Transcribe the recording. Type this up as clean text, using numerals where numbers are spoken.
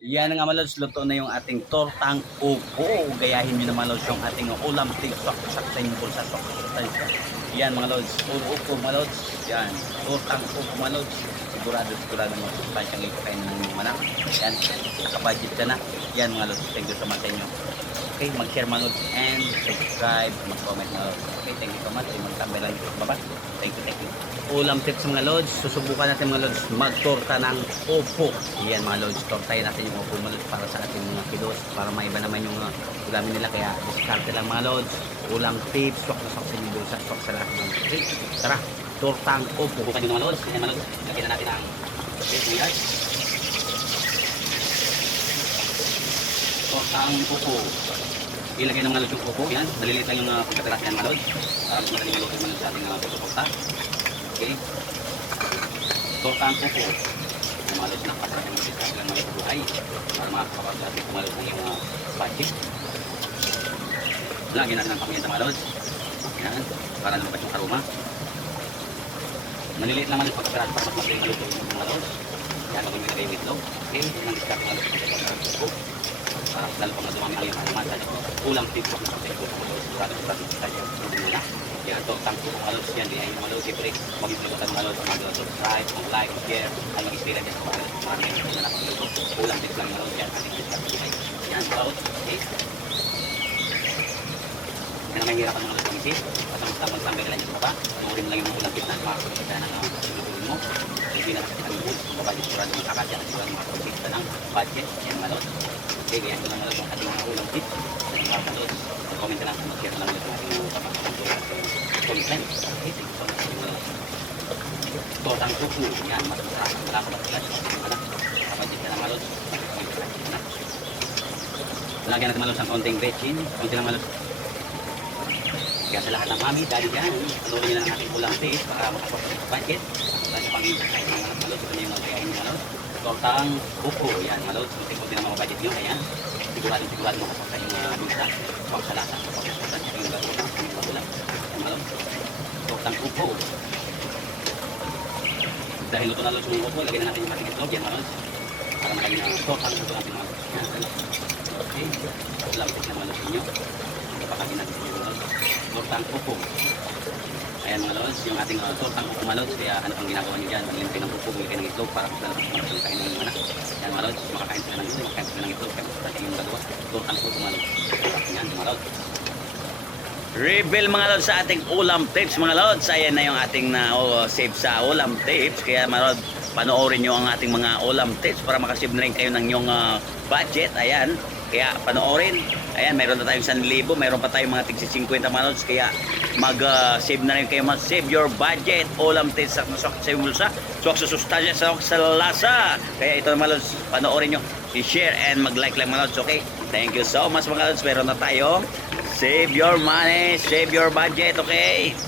Yan nga mga lods, luto na yung ating tortang upo. Gayahin nyo naman lods yung ating ulam tiktok sa inyong bulsa. Yan mga lods, puro upo mga lods. Yan, tortang upo mga lods. Sigurado mo sustansiyang ipakain ng mga anak. Yan, nakabudget ka na. Yan mga lods, thank you so much sa inyo. Okay, mag-share mga lods and subscribe, mag-comment mga lods. Okay, thank you so much. Magtambay lang yung baba. Thank you. Ulam tips mga lods, susubukan natin mga lods magtorta ng upo. Yan mga lods, tortayin natin yung upo mga lods para sa ating mga kilos, para maiba naman yung ulamin nila, kaya diskarte lang mga lods. Ulam tips, swak na swak sa inyo sa swak sa lahat ng okay. Tara, tortang upo. Bukan yung mga lods, yan mga lods, lagyan na natin ang sibuyas. Tortang upo. Ilagay ng mga lods yung upo, yan, maliliit lang yung pagkatalas yan mga lods, para mas madaling maluto mga lods sa ating torta. Okay. Tortang upo. Malos na pasarap yung mga lang mga buhay para makakapag natin kumalos ng yung budget. Lagyan natin ang pamilya mga lods. Yan. Para lumabas yung aroma. Maliliit naman yung pagkakaroon para mas madaling maluto yung mga lods. Yan, maging nilagay yung itlog. Okay. Nang discard mga lods ng upo. Para lalo pang dumami ang yung aroma. Ulang tipo na kasi ito. Sigurado tayo muna. Yan, tortang upo mga lods. Yan, diyan yung mga lods. Siyempre, mag-islimutan mga lods. Mag-subscribe, mag-like, mag-share. At mag-experience yan sa mga lods. Maraming na nakapuluto. Ulang tipo lang mga lods. Yan, ating discard. Yan, lods. Okay. Yan ang mahihirapan mga lods pag-isip. Pasang-tambay ka lang yung baba. Panurin lang yung ulang tipo na makakapuluto ka ng pinutulong mo. Hindi na kasi kami good. Kung babalik sigurado makakasya at sigurado makakapuluto ng budget. Yan mga lods. Okay, ganyan ko lang mga lods yung ating ulang tips. Yan mga lods. Comment na lang kung mag-share na lang ulit ang ating papakapuluto at content. Okay, thank you so much. Tortang upo. Yan, mas masarap. Wala ko matigas. Kapagit na lang mga lods. Lagyan natin mga lods ang konting bechin. Konti lang mga lods. Kaya sa lahat ng mami, dahil dyan, panurin nyo lang ang ating ulang tips para makapos sa budget. Dahil sa pang-ibig kahit mga lods, ito na yung mga kayahin mga lods. Tortang upo. Yan mga lods. Kunti-kunti na mga budget nyo. Ayan. Sigurado makapos sa yung minta. Huwag sa lasa. Kapag sa yung gagawin. Yung magulang. Yan mga lods. Tortang upo. Dahil luto na lods yung upo, lagyan na natin yung ating itlog. Yan mga lods. Para malagyan na tortang upo natin mga lods. Yan. Okay. Ulam tips na mga lods ninyo. Kapagin natin yung mga lods. Tortang upo. Ayan mga lods, yung ating tortang upo mga lods. Kaya ano pang ginagawa nyo dyan? Maglintay ng upo, bumili ng itlog para mas kain ng anak. Ayan mga lods, makakain sila ng itlog, makakain sila ng itlog. Kaya mas yung gagawa. Tortang upo mga lods. Ayan mga lods. Reveal mga lods sa ating ulam tips mga lods. Ayan na yung ating save sa ulam tips. Kaya mga lods, panoorin nyo ang ating mga ulam tips para makasave na rin kayo ng inyong budget. Ayan. Kaya panoorin. Ayan, mayroon na tayong 1,000. Mayroon pa tayong mga tigsi 50 mga lods. Kaya mag-save na rin kayo. Mag-save your budget. Ulam tips sa bulsa. Swak sa sustansya, swak sa lasa. Kaya ito mga lods, panoorin nyo. I-share and mag-like lang mga lods. Okay? Thank you so much mga lods. Meron na tayo. Save your money. Save your budget. Okay?